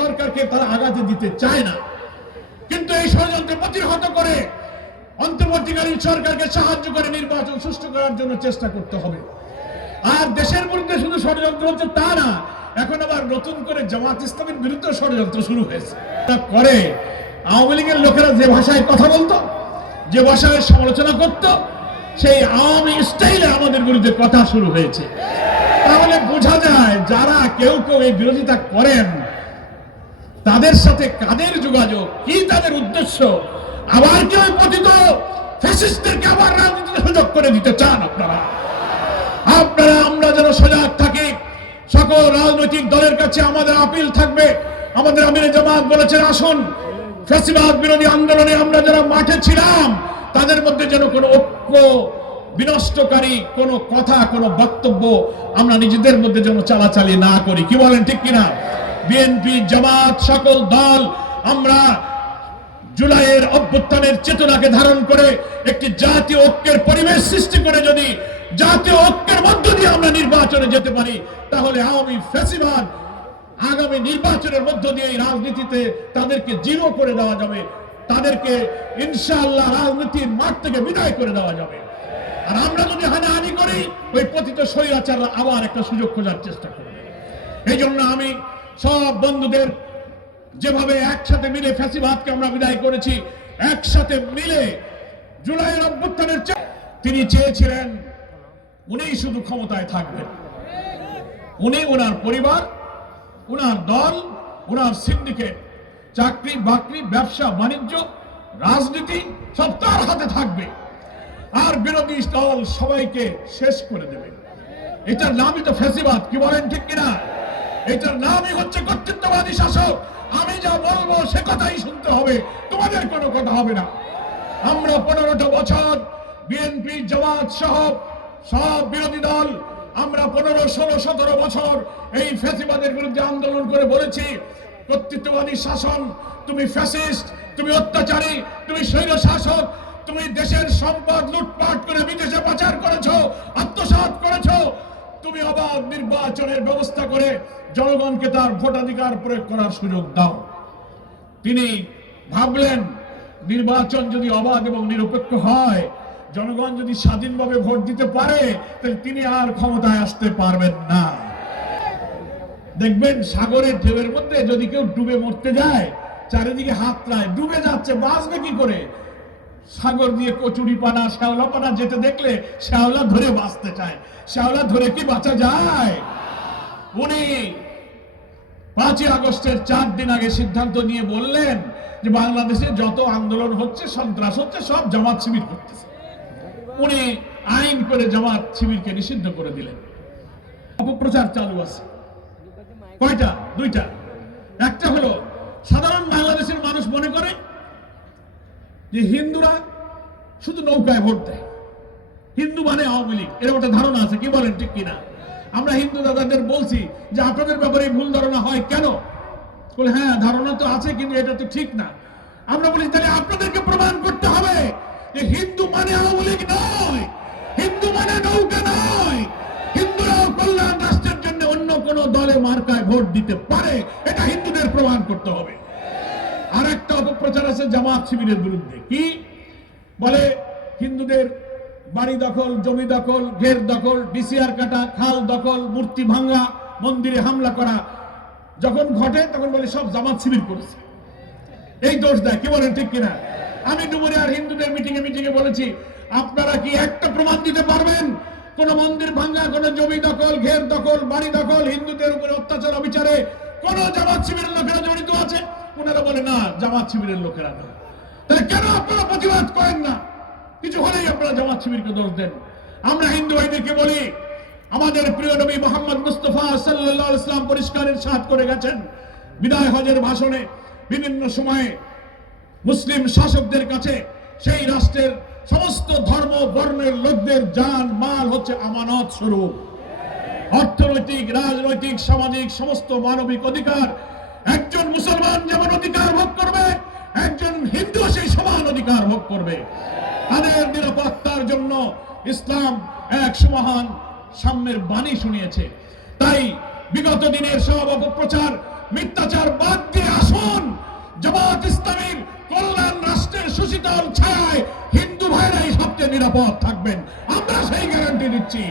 সরকারকে তারা আগাতে দিতে চায় না, কিন্তু এই ষড়যন্ত্র প্রতিহত করে অন্তর্বর্তীকালীন সরকারকে সাহায্য করে নির্বাচন সুষ্ঠু করার জন্য চেষ্টা করতে হবে। আর দেশের বিরুদ্ধে শুধু ষড়যন্ত্র হচ্ছে তা না, এখন আবার নতুন করে জামাত ইসলামের বিরুদ্ধে ষড়যন্ত্র শুরু হয়েছে। করে আওয়ামী লীগের লোকেরা যে ভাষায় কথা বলতো, যে ভাষায় সমালোচনা করত, সেই আওয়ামী স্টাইলে আমাদের বিরুদ্ধে কথা শুরু হয়েছে। তাহলে বোঝা যায় যারা কেউ কেউ এই বিরোধিতা করেন তাদের সাথে কাদের যোগাযোগ, কি তাদের উদ্দেশ্য। আবার কেউ পতিত ফ্যাসিস্টদেরকে আবার রাজনীতিতে সুযোগ করে দিতে চান আপনারা। আমরা যেন সজাগ থাকি। সকল রাজনৈতিক দলের কাছে আমাদের আপিল থাকবে, আমাদের আমির জামাত বলেছেন আসুন ফ্যাসিবাদ বিরোধী আন্দোলনে আমরা যারা মাঠে ছিলাম তাদের মধ্যে যেন কোনো ঐক্য বিনষ্টকারী কোনো কথা, কোনো বক্তব্য আমরা নিজেদের মধ্যে যেন চালাচালি না করি। কি বলেন, ঠিক কিনা? বিএনপি, জামাত, সকল দল আমরা জুলাইয়ের অভ্যুত্থানের চেতনাকে ধারণ করে একটি জাতীয় ঐক্যের পরিবেশ সৃষ্টি করে যদি জাতীয় ঐক্যের মধ্য দিয়ে আমরা নির্বাচনে যেতে পারি, তাহলে আওয়ামী ফ্যাসিবাদ আগামী নির্বাচনের মধ্য দিয়ে এই রাজনীতিতে তাদেরকে জিরো করে দেওয়া যাবে, তাদেরকে ইনশাআল্লাহ রাজনীতির মাঠ থেকে বিদায় করে দেওয়া যাবে। আর আমরা যদি হানাহানি করি, ওই পতিত স্বৈরাচাররা আবার একটা সুযোগ খোঁজার চেষ্টা করবে। এই জন্য আমি সব বন্ধুদের, যেভাবে একসাথে মিলে ফ্যাসিবাদকে আমরা বিদায় করেছি, একসাথে মিলে জুলাইয়ের অভ্যুত্থানের তিনি চেয়েছিলেন উনি শুধু ক্ষমতায় থাকবেন, উনি, ওনার পরিবার, ওনার দল, ওনার সিন্ডিকেট, চাকরি বাকরি, ব্যবসা বাণিজ্য, রাজনীতি সব তার হাতে থাকবে, আর বিরোধী দল সবাইকে শেষ করে দেবে। এটার নামই তো ফ্যাসিবাদ। কি বলেন, ঠিক কিনা? এটার নামই হচ্ছে কর্তৃত্ববাদী শাসক। আমি যা বলবো সে কথাই শুনতে হবে, তোমাদের কোনো কথা হবে না। আমরা 15টা বছর বিএনপি, জামাত সহ সব বিরোধী দল আমরা 15, 16, 17 বছর এই ফ্যাসিবাদের বিরুদ্ধে আন্দোলন করে বলেছি, কর্তৃত্ববাদী শাসন, তুমি ফ্যাসিস্ট, তুমি অত্যাচারী, তুমি স্বৈর শাসক, তুমি দেশের সম্পদ লুটপাট করে বিদেশে পাচার করেছো, আত্মসাৎ করেছো, তুমি অবাধ নির্বাচনের ব্যবস্থা করে জনগণকে তার ভোটাধিকার প্রয়োগ করার সুযোগ দাও। তিনি ভাবলেন নির্বাচন যদি অবাধ এবং নিরপেক্ষ হয়, জনগণ যদি স্বাধীনভাবে ভোট দিতে পারে, তাহলে তিনি আর ক্ষমতায় আসতে পারবেন না। দেখবেন সাগরের ঢেউয়ের মধ্যে যদি কেউ ডুবে মরতে যায়, চারিদিকে হাত রায়, ডুবে যাচ্ছে, বাঁচবে কি করে? সাগর দিয়ে কচুরি পানা, শ্যাওলা পানা যেতে দেখলে শ্যাওলা ধরে বাঁচতে চায়, শ্যাওলা ধরে কি বাঁচা যায়? উনি 5ই আগস্টের 4 দিন আগে সিদ্ধান্ত নিয়ে বললেন যে বাংলাদেশে যত আন্দোলন হচ্ছে, সন্ত্রাস হচ্ছে, সব জামাত শিবির করতেছে। উনি আইন করে জামাত শিবিরকে নিষিদ্ধ করে দিলেন। অপপ্রচার চালু আছে। কয়টা? 2টা। একটা হলো সাধারণ বাংলাদেশের মানুষ মনে করে যে হিন্দুরা শুধু নৌকায় ভোট দেয়, হিন্দু মানে আওয়ামী লীগ, এরকম একটা ধারণা আছে। কি বলেন, ঠিক কিনা? আমরা হিন্দু দাদাদের বলছি যে আপনাদের ব্যাপারে ভুল ধারণা হয় কেন? বলে হ্যাঁ ধারণা তো আছে, কিন্তু এটা তো ঠিক না। আমরা বলি তাহলে আপনাদেরকে প্রমাণ করতে হবে যে হিন্দু মানে আওয়ামী লীগ নয়, হিন্দু মানে নৌকা নয়, হিন্দুরাও কল্যাণ রাষ্ট্রের জন্য অন্য কোন দলে মার্কায় ভোট দিতে পারে, এটা হিন্দুদের প্রমাণ করতে হবে। আর একটা অপপ্রচার আছে জামাত শিবিরের বিরুদ্ধে। কি বলে? হিন্দুদের বাড়ি দখল, জমি দখল, ঘের দখল, ডিসিআর কাটা, খাল দখল, মূর্তি ভাঙ্গা, মন্দিরে হামলা করা যখন ঘটে তখন বলে সব জামাত শিবির করেছে, এই দোষ দেয়। কি বলেন, ঠিক কিনা? আমি ডুমুরিয়ার হিন্দুদের মিটিংয়ে বলেছি, আপনারা কি একটা প্রমাণ দিতে পারবেন কোন মন্দির ভাঙ্গা, কোন জমি দখল, ঘের দখল, বাড়ি দখল, হিন্দুদের উপরে অত্যাচার অবিচারে কোন জামাত শিবিরের লোকেরা জড়িত আছে? ওনারা বলে না, জামাত শিবিরের লোকেরা না। তাহলে কেন আপনারা প্রতিবাদ করেন না? কিছু হলেই আপনারা জামাত শিবিরকে দোষ দেন। আমরা হিন্দু ভাইদেরকে বলি, আমাদের প্রিয় নবী মুহাম্মদ মুস্তাফা সাল্লাল্লাহু আলাইহি ওয়াসাল্লাম পরিষ্কার ইরশাদ করে গেছেন বিদায় হজের ভাষণে, বিভিন্ন সময়ে মুসলিম শাসকদের কাছে সেই রাষ্ট্রের সমস্ত ধর্ম বর্ণের লোকদের জান মাল হচ্ছে আমানত স্বরূপ। অর্থনৈতিক, রাজনৈতিক, সামাজিক সমস্ত মানবিক অধিকার একজন মুসলমান যেমন অধিকার ভোগ করবে, একজন হিন্দু সেই সমান অধিকার ভোগ করবে। তাদের নিরাপত্তার জন্য ইসলাম এক সুমহান সাম্যের বাণী শুনিয়েছে। তাই বিগত দিনের সব অপপ্রচার মিথ্যাচার বাদ দিয়ে আসুন, জামাত ইসলামীর কল্যাণ রাষ্ট্রের সুশীতল ছায়ায় হিন্দু ভাইরাই সবচেয়ে নিরাপদ থাকবেন, আমরা সেই গ্যারান্টি দিচ্ছি।